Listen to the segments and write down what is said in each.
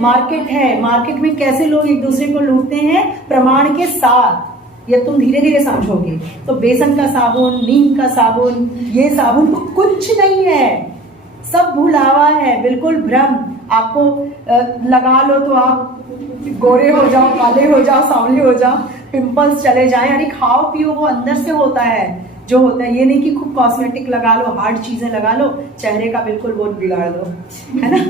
Market है, market में कैसे लोग एक दूसरे को लूटते हैं प्रमाण के साथ, ये तुम धीरे धीरे समझोगे। तो बेसन का साबुन, नीम का साबुन, ये साबुन कुछ नहीं है, सब भुलावा है, बिल्कुल भ्रम। आपको लगा लो तो आप गोरे हो जाओ, काले हो जाओ, सांवले हो जाओ, पिंपल्स चले जाएं। अरे खाओ पियो, वो अंदर से होता है जो होता है। ये नहीं कि खूब कॉस्मेटिक लगा लो, हार्ड चीजें लगा लो, चेहरे का बिल्कुल वो बिगाड़ दो, है ना।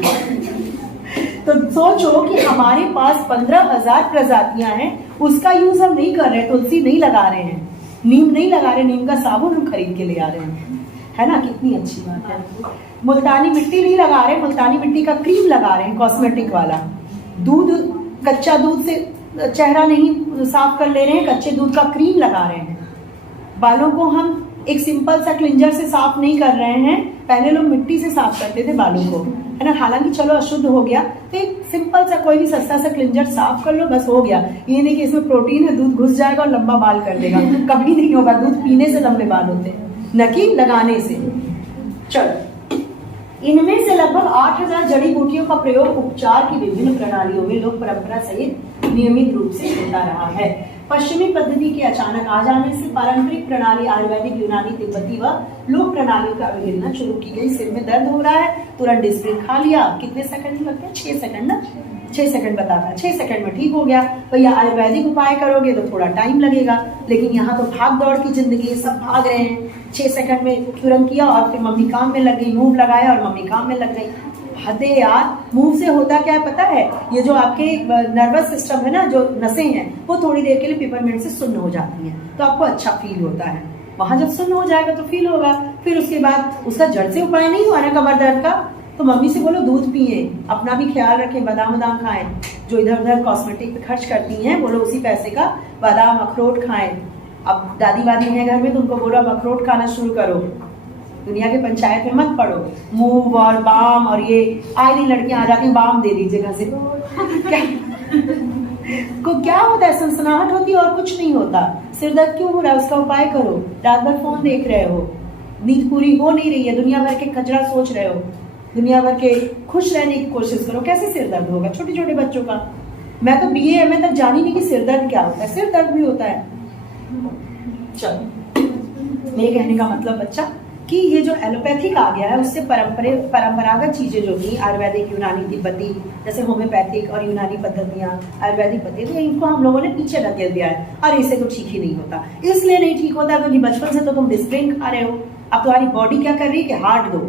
तो सोचो कि हमारे पास 15,000 प्रजातियां हैं, उसका यूज हम नहीं कर रहे, तुलसी नहीं लगा रहे हैं, नीम नहीं लगा रहे, नीम का साबुन हम खरीद के ले आ रहे हैं, है ना, कितनी अच्छी बात है। मुल्तानी मिट्टी नहीं लगा रहे, मुल्तानी मिट्टी का क्रीम लगा रहे हैं, कॉस्मेटिक वाला। दूध, कच्चा दूध से चेहरा नहीं साफ कर ले रहे हैं, कच्चे दूध का क्रीम लगा रहे हैं। बालों को हम एक सिंपल सा क्लिंजर से साफ नहीं कर रहे हैं, पहले लोग मिट्टी से साफ करते थे बालों को, है ना। हालांकि चलो अशुद्ध हो गया, तो एक सिंपल सा कोई भी सस्ता सा क्लिंजर साफ कर लो, बस हो गया। ये नहीं कि इसमें प्रोटीन है, दूध घुस जाएगा और लंबा बाल कर देगा, कभी नहीं होगा। दूध पीने से लंबे बाल होते हैं, न कि लगाने से। चलो, इनमें से लगभग 8,000 जड़ी बूटियों का प्रयोग उपचार की विभिन्न प्रणालियों में लोक परंपरा सहित नियमित रूप से होता रहा है। पश्चिमी पद्धति के अचानक आ जाने से पारंपरिक प्रणाली आयुर्वेदिक, यूनानी, तिब्बती व लोक प्रणालियों का अवहेलना शुरू की गई। सिर में दर्द हो रहा है, तुरंत डिस्प्रिन खा लिया, कितने सेकंड लगते हैं? 6 सेकंड ना, 6 सेकंड बताता है, 6 सेकंड में ठीक हो गया। भैया आयुर्वेदिक उपाय करोगे तो थोड़ा टाइम लगेगा, लेकिन यहाँ तो भाग दौड़ की जिंदगी, सब भाग रहे हैं। 6 सेकंड में तुरंत किया और फिर मम्मी काम में लग गई, मूव लगाया और मम्मी काम में लग गई। हद है यार। मूव से होता क्या है पता है? ये जो आपके नर्वस सिस्टम है ना, जो नसें हैं, वो थोड़ी देर के लिए पेपरमिंट से सुन्न हो जाती हैं, तो आपको अच्छा फील होता है। वहां जब सुन्न हो जाएगा तो फील होगा। फिर उसके बाद उसका जड़ से उपाय नहीं हुआ ना कमर दर्द का, तो मम्मी से बोलो दूध पिए, अपना भी ख्याल रखें, बादाम बादाम खाएं। जो इधर उधर कॉस्मेटिक पे खर्च करती हैं, बोलो उसी पैसे का बादाम अखरोट खाएं। अब दादी वादी है घर में, तो उनको बोलो अब अखरोट खाना शुरू करो। दुनिया के पंचायत में मत पड़ो। मूव और बाम और ये आए दिन लड़कियां आ जाती हैं, बाम दे दीजिए घर से। क्या को क्या होता है? सनसनाहट होती है और कुछ नहीं होता। सिर दर्द क्यों हो रहा है? उसका उपाय करो। रात भर फोन देख रहे हो, नींद पूरी हो नहीं रही है, दुनिया भर के कचरा सोच रहे हो, दुनिया भर के खुश रहने की कोशिश करो, कैसे सिर दर्द होगा? छोटे छोटे बच्चों का। मैं तो BA MA तक जानी नहीं कि सिर दर्द क्या होता है। सिर दर्द भी होता है। चलो, मेरे कहने का मतलब बच्चा कि ये जो एलोपैथिक आ गया है, उससे परंपरागत चीजें जो थी आयुर्वेदिक, यूनानी, तिब्बती, जैसे होम्योपैथिक और यूनानी पद्धतियां, आयुर्वेदिक पद्धतियां, इनको हम लोगों ने पीछे धकेल दिया है। और इससे तो ठीक ही नहीं होता। इसलिए नहीं ठीक होता क्योंकि बचपन से तो तुम डिस्प्रिन खा रहे हो। अब तुम्हारी बॉडी क्या कर रही है कि हार्ड दो,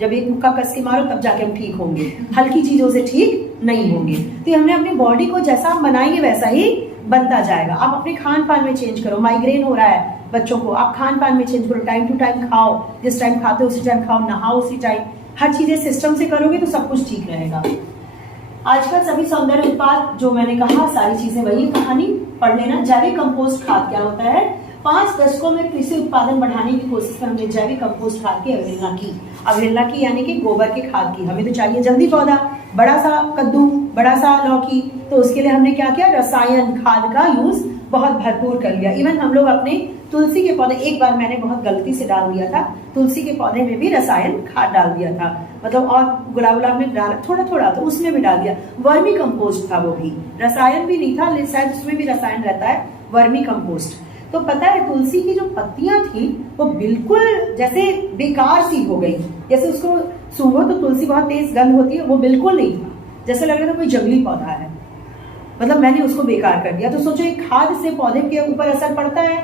जब एक मुक्का कस के मारो तब जाके हम ठीक होंगे, हल्की चीजों से ठीक नहीं होंगे। तो हमने अपनी बॉडी को जैसा हम बनाएंगे वैसा ही बनता जाएगा। आप अपने खान पान में चेंज करो। माइग्रेन हो रहा है बच्चों को, आप खान पान में चेंज करो। टाइम टू टाइम खाओ, जिस टाइम खाते हो उसी टाइम खाओ, नहाओ उसी टाइम। हर चीजें सिस्टम से करोगे तो सब कुछ ठीक रहेगा। आजकल सभी सौंदर्य उत्पाद जो मैंने कहा, सारी चीजें वही कहानी पढ़ लेना। जैविक कंपोस्ट खाद क्या होता है? 5 दशकों में कृषि उत्पादन बढ़ाने की कोशिश में हमने जैविक कंपोस्ट खाद की अवहेलना की, यानी कि गोबर के खाद की। हमें तो चाहिए जल्दी पौधा, बड़ा सा कद्दू, बड़ा सा लौकी, तो उसके लिए हमने क्या किया? रसायन खाद का यूज बहुत भरपूर कर लिया। इवन हम लोग अपने तुलसी के पौधे, एक बार मैंने बहुत गलती से डाल दिया था, तुलसी के पौधे में भी रसायन खाद डाल दिया था, मतलब, और गुलाब में डाला थोड़ा थोड़ा, तो उसमें भी डाल दिया। वर्मी कंपोस्ट था, वो भी रसायन भी नहीं था, शायद उसमें भी रसायन रहता है, वर्मी कंपोस्ट। तो पता है तुलसी की जो पत्तियां थी वो बिल्कुल जैसे बेकार सी हो गई, जैसे उसको सूंघो तो तुलसी बहुत तेज गंध होती है, वो बिल्कुल नहीं था, जैसे लग रहा था कोई जंगली पौधा है। मतलब मैंने उसको बेकार कर दिया। तो सोचो एक खाद से पौधे के ऊपर असर पड़ता है।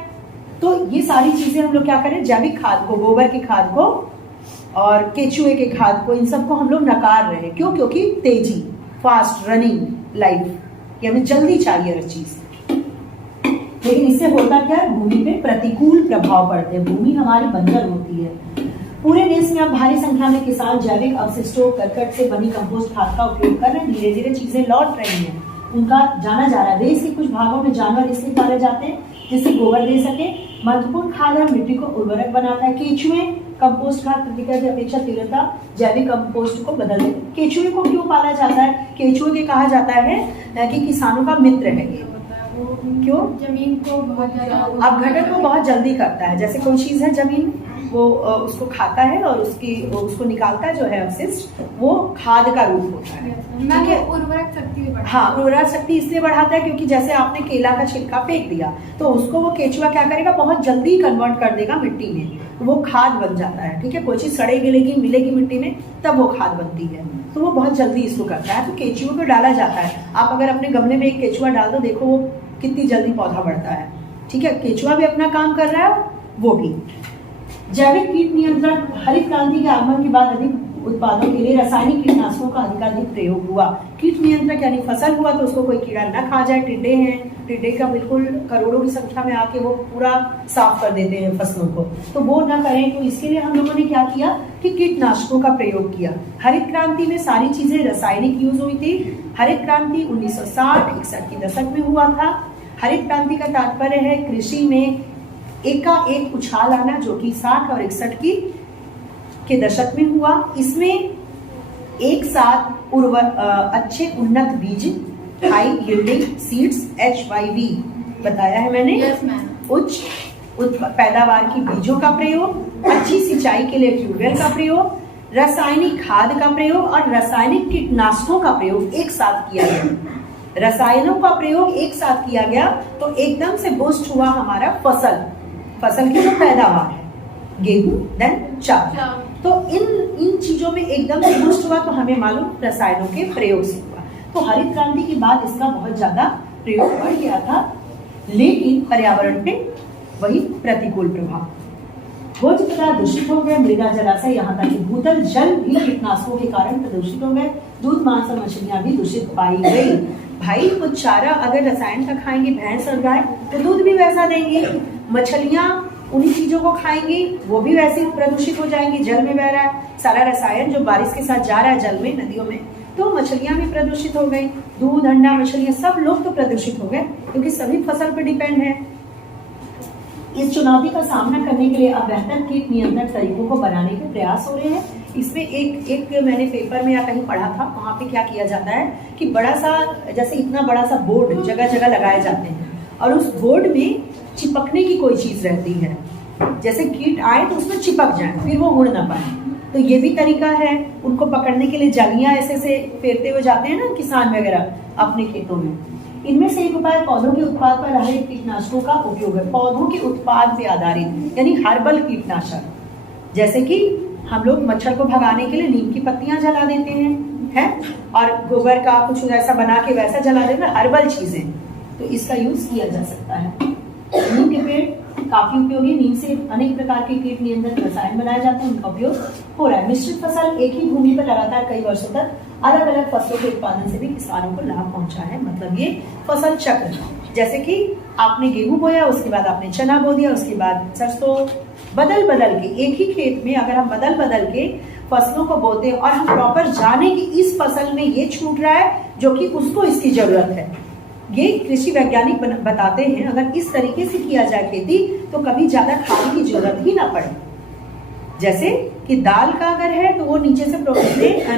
तो ये सारी चीजें हम लोग क्या करें? जैविक खाद को, गोबर की खाद को और केचुए के खाद को, इन सबको हम लोग नकार रहे हैं। क्यों? क्योंकि तेजी, फास्ट रनिंग लाइफ, ये हमें जल्दी चाहिए हर चीज। लेकिन इससे होता क्या है? भूमि पे प्रतिकूल प्रभाव पड़ते हैं, भूमि हमारी बंजर होती है। पूरे देश में अब भारी संख्या में किसान जैविक अवशिष्टों, करकट से बनी कंपोस्ट खाद का उपयोग कर रहे हैं। धीरे धीरे चीजें लौट रही हैं, उनका जाना जा रहा है। देश के कुछ भागों में जानवर इसलिए पाले जाते हैं जिससे गोबर दे सके। महत्वपूर्ण खाद है, मिट्टी को उर्वरक बनाता है। केचुए कंपोस्ट खाद प्रतिक्रिया की अपेक्षा तीव्रता जैविक कंपोस्ट को बदल देते। केचुए को क्यों पाला जाता है? केचुए के कहा जाता है कि किसानों का मित्र है ये। क्यों? जमीन को बहुत ज्यादा अपघटन को बहुत जल्दी करता है। जैसे कोई चीज है जमीन, वो उसको खाता है और उसको निकालता है, जो है अवशिष्ट, वो खाद का रूप होता है। ठीक है, उर्वरक शक्ति भी बढ़ाता है। हाँ, उर्वरक शक्ति इसलिए बढ़ाता है क्योंकि जैसे आपने केला का छिलका फेंक दिया तो उसको वो केचुआ क्या करेगा, बहुत जल्दी कन्वर्ट कर देगा मिट्टी में, वो खाद बन जाता है। ठीक है, कोई चीज सड़े गिलेगी मिलेगी मिट्टी में तब वो खाद बनती है, तो वो बहुत जल्दी इसको करता है। तो केचुए को डाला जाता है। आप अगर अपने गमले में एक केचुआ डाल दो, देखो वो कितनी जल्दी पौधा बढ़ता है। ठीक है, केचुआ भी अपना काम कर रहा है, वो भी। जैविक कीट नियंत्रण। हरित क्रांति के आगमन के बाद अधिक उत्पादों के लिए रासायनिक कीटनाशकों का अधिकाधिक प्रयोग हुआ। कीट नियंत्रण यानी फसल हुआ तो उसको कोई कीड़ा न खा जाए। टिड्डे हैं, टिड्डे का बिल्कुल करोड़ों की संख्या में आके वो पूरा साफ कर देते हैं फसलों को, तो वो ना करें। तो इसके लिए हम लोगों ने क्या किया कि कीटनाशकों का प्रयोग किया। हरित क्रांति में सारी चीजें रासायनिक यूज हुई थी। हरित क्रांति 1960-61 के दशक में हुआ था। हरित क्रांति का तात्पर्य है कृषि में एकाएक उछाल आना, जो कि 60 और 61 के दशक में हुआ। इसमें एक साथ अच्छे उन्नत बीज, हाई यील्डिंग सीड्स, HYV बताया है मैंने। Yes, ma'am. उच्च पैदावार की बीजों का प्रयोग, अच्छी सिंचाई के लिए ट्यूबवेल का प्रयोग, रासायनिक खाद का प्रयोग और रासायनिक कीटनाशकों का प्रयोग एक साथ किया गया। रसायनों का प्रयोग एक साथ किया गया तो एकदम से बूस्ट हुआ हमारा फसल की जो पैदावार है, गेहूं देन चावल। तो इन चीजों में एकदम से बूस्ट हुआ तो हमें मालूम रसायनों के प्रयोग से हुआ। तो हरित क्रांति के बाद इसका बहुत ज्यादा प्रयोग बढ़ गया था, लेकिन पर्यावरण पे वही प्रतिकूल प्रभाव। भोज्य पदार्थ दूषित हो गए, मृदा जलाशय यहाँ तक कि भूतल जल भी कीटनाशकों के कारण प्रदूषित हो गए। दूध, मांस और मछलियां भी दूषित पाई गई। भाई कुछ चारा अगर रसायन का खाएंगे भैंस और गाय तो दूध भी वैसा देंगे, मछलियां उन्हीं चीजों को खाएंगी, वो भी वैसे प्रदूषित हो जाएंगी। जल में बह रहा है सारा रसायन जो बारिश के साथ जा रहा है जल में, नदियों में, तो मछलियां भी प्रदूषित हो गई। दूध, अंडा, मछलियां सब लोग तो प्रदूषित हो गए क्योंकि सभी फसल पर डिपेंड है। इस चुनौती का सामना करने के लिए अब बेहतर कीट नियंत्रण तरीकों को बनाने के प्रयास हो रहे हैं। इसमें एक मैंने पेपर में या कहीं पढ़ा था, वहां पे क्या किया जाता है कि बड़ा सा, जैसे इतना बड़ा सा बोर्ड जगह जगह लगाए जाते हैं और उस बोर्ड में चिपकने की कोई चीज रहती है, जैसे कीट आए तो उसमें चिपक जाए, फिर वो उड़ ना पाए। तो ये भी तरीका है। उनको पकड़ने के लिए जालियां ऐसे से फेरते हुए जाते हैं ना किसान वगैरह अपने खेतों में। इनमें से एक उपाय पौधों के उत्पाद पर आधारित कीटनाशकों का उपयोग है। पौधों के उत्पाद पे आधारित यानी हर्बल कीटनाशक, जैसे कि हम लोग मच्छर को भगाने के लिए नीम की पत्तियां जला देते हैं और गोबर का कुछ ऐसा बना के वैसा जला देते हैं, हर्बल चीजें, तो इसका यूज किया जा सकता है। नीम के पेड़ काफी उपयोगी। नीम से अनेक प्रकार के कीट नियंत्रण रसायन बनाए जाते हैं, उनका उपयोग हो रहा है। मिश्रित फसल एक ही भूमि पर लगातार कई वर्षों तक अलग अलग फसलों के उत्पादन से भी किसानों को लाभ पहुंचा है। मतलब ये फसल चक्र, जैसे कि आपने गेहूं बोया, उसके बाद आपने चना बो दिया, उसके बाद सरसों, बदल बदल के एक ही खेत में अगर हम बदल बदल के फसलों को बोते हैं और हम प्रॉपर जाने कि इस फसल में ये छूट रहा है जो कि उसको इसकी जरूरत है, ये कृषि वैज्ञानिक बताते हैं। अगर इस तरीके से किया जाए खेती तो कभी ज्यादा खाने की जरूरत ही ना पड़े। जैसे कि दाल का अगर है तो वो नीचे से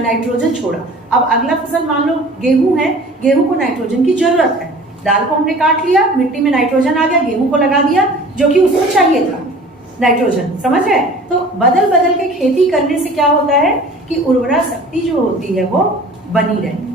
नाइट्रोजन छोड़ा, अब अगला फसल मान लो गेहूं है, गेहूं को नाइट्रोजन की जरूरत है, दाल को हमने काट लिया, मिट्टी में नाइट्रोजन आ गया, गेहूं को लगा दिया जो कि उसको चाहिए था नाइट्रोजन, समझ रहे? तो बदल बदल के खेती करने से क्या होता है कि उर्वरा शक्ति जो होती है वो बनी रहे।